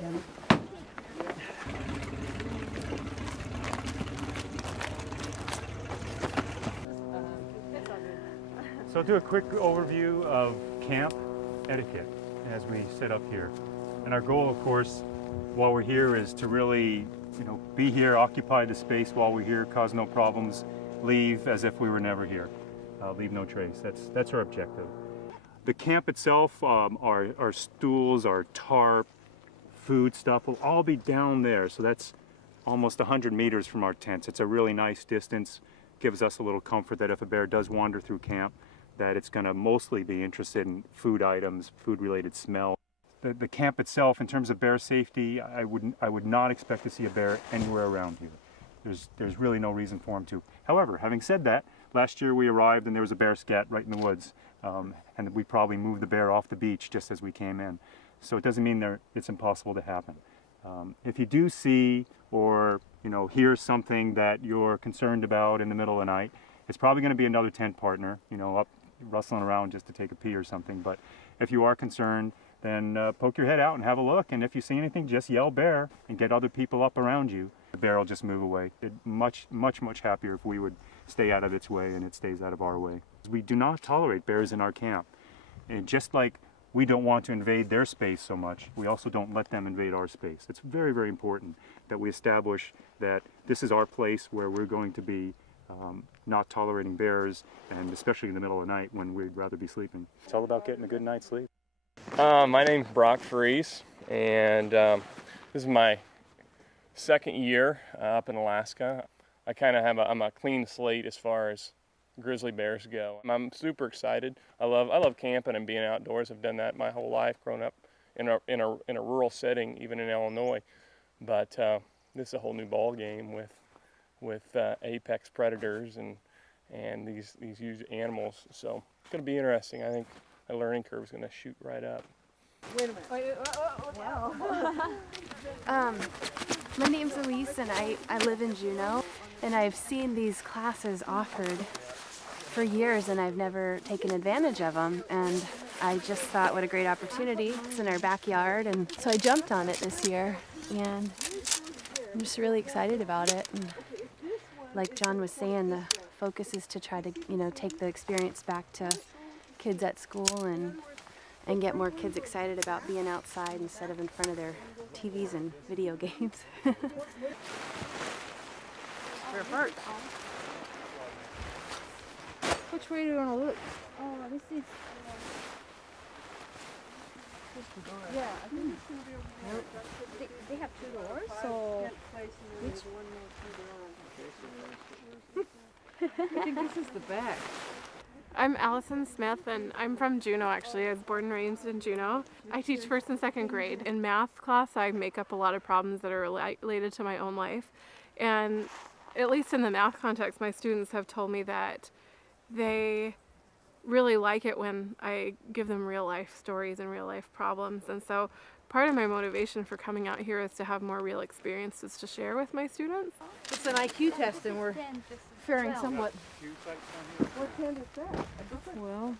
So I'll do a quick overview of camp etiquette as we sit up here. And our goal, of course, while we're here is to really, be here, occupy the space while we're here, cause no problems, leave as if we were never here. Leave no trace. That's our objective. The camp itself, our stools, our tarp, food stuff will all be down there. So that's almost 100 meters from our tents. It's a really nice distance. Gives us a little comfort that if a bear does wander through camp, that it's going to mostly be interested in food items, food-related smell. The camp itself, in terms of bear safety, I would not expect to see a bear anywhere around here. There's really no reason for him to. However, having said that, last year we arrived and there was a bear scat right in the woods, and we probably moved the bear off the beach just as we came in. So it doesn't mean it's impossible to happen. If you do see or hear something that you're concerned about in the middle of the night, it's probably going to be another tent partner, up rustling around just to take a pee or something. But if you are concerned, then poke your head out and have a look. And if you see anything, just yell bear and get other people up around you. The bear will just move away. It's much, much, much happier if we would stay out of its way and it stays out of our way. We do not tolerate bears in our camp. And just like we don't want to invade their space so much, we also don't let them invade our space. It's very, very important that we establish that this is our place where we're going to be not tolerating bears, and especially in the middle of the night when we'd rather be sleeping. It's all about getting a good night's sleep. My name's Brock Fries, and this is my second year up in Alaska. I kind of I'm a clean slate as far as grizzly bears go. I'm super excited. I love camping and being outdoors. I've done that my whole life, growing up in a rural setting, even in Illinois. But this is a whole new ball game with apex predators and these huge animals. So it's going to be interesting. I think my learning curve is going to shoot right up. Wait a minute. Wow. My name's Elise and I live in Juneau, and I've seen these classes offered for years and I've never taken advantage of them, and I just thought what a great opportunity. It's in our backyard, and so I jumped on it this year, and I'm just really excited about it. And like John was saying, the focus is to try to take the experience back to kids at school and get more kids excited about being outside instead of in front of their TVs and video games. Which way do you want to look? Oh, this is. Yeah, I think they have two doors, so which one? I think this is the back. I'm Allison Smith, and I'm from Juneau, actually. I was born and raised in Juneau. I teach first and second grade. In math class, I make up a lot of problems that are related to my own life. And at least in the math context, my students have told me that they really like it when I give them real life stories and real life problems. And so part of my motivation for coming out here is to have more real experiences to share with my students. It's an IQ test, and we're faring somewhat. What tent is that? Well.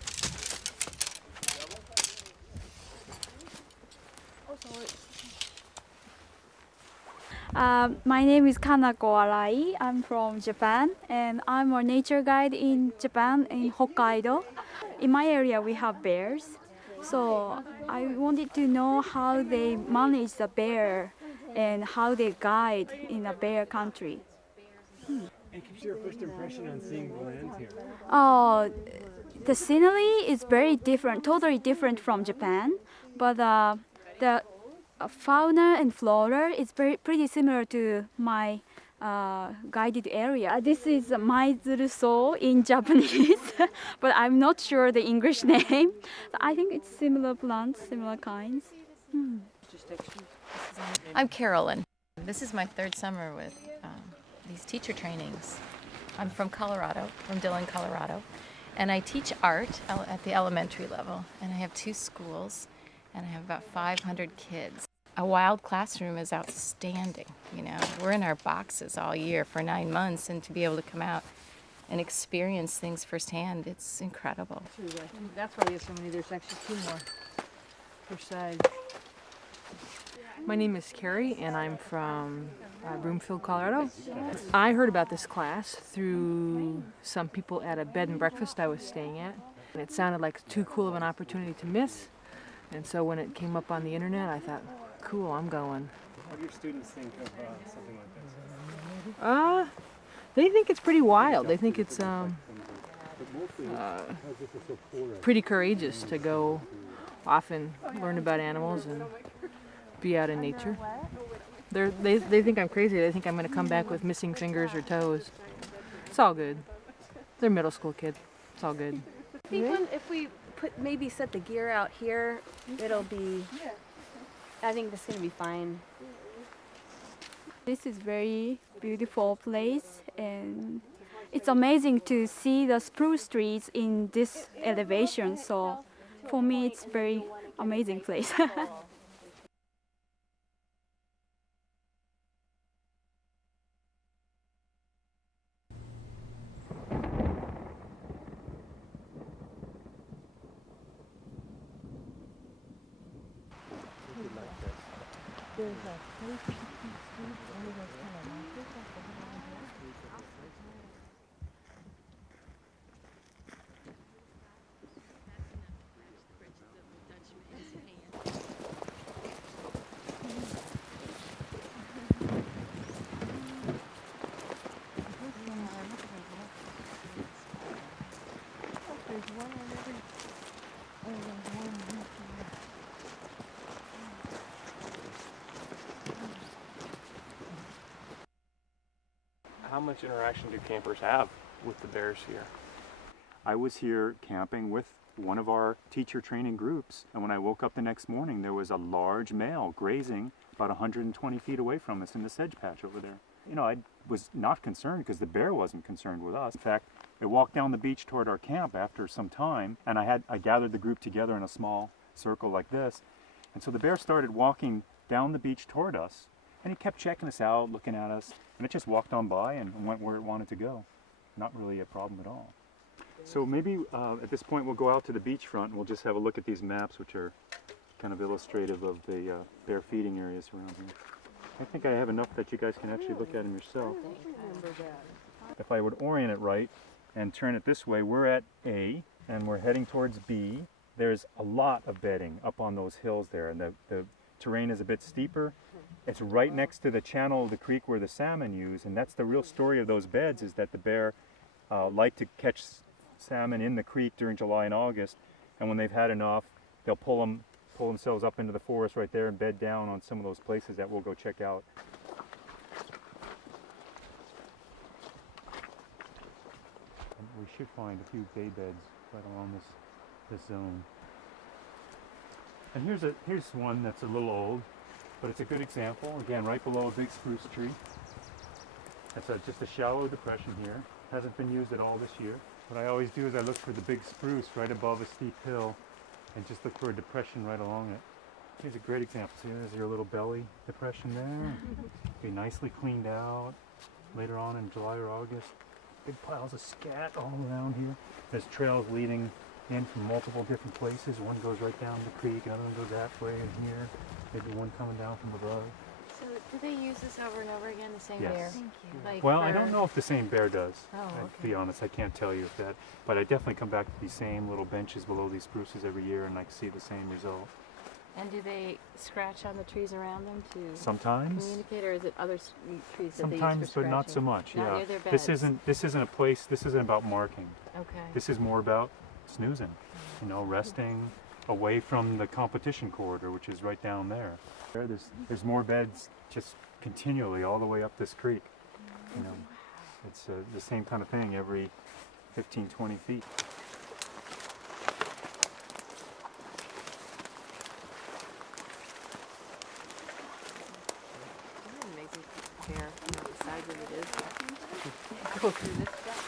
My name is Kanako Arai. I'm from Japan, and I'm a nature guide in Japan, in Hokkaido. In my area, we have bears. So I wanted to know how they manage the bear and how they guide in a bear country. And what's your first impression on seeing the land here? The scenery is very different, totally different from Japan, but the fauna and flora is pretty similar to my guided area. This is Maizuru in Japanese, but I'm not sure the English name. I think it's similar plants, similar kinds. I'm Carolyn. This is my third summer with these teacher trainings. I'm from Colorado, from Dillon, Colorado, and I teach art at the elementary level, and I have 2 schools, and I have about 500 kids. A wild classroom is outstanding. We're in our boxes all year for 9 months, and to be able to come out and experience things firsthand, it's incredible. That's why we have so many. There's actually 2 more per side. My name is Carrie, and I'm from Broomfield, Colorado. I heard about this class through some people at a bed and breakfast I was staying at. And it sounded like too cool of an opportunity to miss. And so when it came up on the internet, I thought, cool, I'm going. What do your students think of something like this? They think it's pretty wild. They think it's pretty courageous to go off and learn about animals and be out in nature. They think I'm crazy. They think I'm going to come back with missing fingers or toes. It's all good. They're middle school kids. It's all good. I think if we maybe set the gear out here, it'll be, I think this is going to be fine. This is very beautiful place, and it's amazing to see the spruce trees in this elevation. So for me, it's very amazing place. How much interaction do campers have with the bears here? I was here camping with one of our teacher training groups, and when I woke up the next morning, there was a large male grazing about 120 feet away from us in the sedge patch over there. You know, I was not concerned because the bear wasn't concerned with us. In fact, I walked down the beach toward our camp after some time, and I gathered the group together in a small circle like this, and so the bear started walking down the beach toward us, and he kept checking us out, looking at us, and it just walked on by and went where it wanted to go. Not really a problem at all. So maybe at this point we'll go out to the beachfront and we'll just have a look at these maps, which are kind of illustrative of the bear feeding areas around here. I think I have enough that you guys can actually look at them yourself. If I would orient it right and turn it this way, we're at A and we're heading towards B. There's a lot of bedding up on those hills there, and the terrain is a bit steeper. It's right next to the channel of the creek where the salmon use, and that's the real story of those beds, is that the bear like to catch salmon in the creek during July and August, and when they've had enough, they'll pull themselves up into the forest right there and bed down on some of those places that we'll go check out. And we should find a few day beds right along this zone. And here's one that's a little old, but it's a good example. Again, right below a big spruce tree. It's just a shallow depression here. Hasn't been used at all this year. What I always do is I look for the big spruce right above a steep hill and just look for a depression right along it. Here's a great example. See, there's your little belly depression there. Be nicely cleaned out later on in July or August. Big piles of scat all around here. There's trails leading in from multiple different places. One goes right down the creek, another one goes that way in here. Maybe one coming down from above. So do they use this over and over again, the same Yes. bear? Thank you. Like Well, I don't know if the same bear does. Oh, To okay. be honest, I can't tell you if that. But I definitely come back to these same little benches below these spruces every year, and I see the same result. And do they scratch on the trees around them to Sometimes. communicate, or is it other trees that they use Sometimes, for but not so scratching? much. Not Yeah. near their This beds. isn't a place. This isn't about marking. Okay. This is more about snoozing. You know, resting away from the competition corridor, which is right down there. There's more beds just continually all the way up this creek. You know, it's the same kind of thing every 15, 20 feet. Amazing bear, you know, the size of it is. Go through this stuff.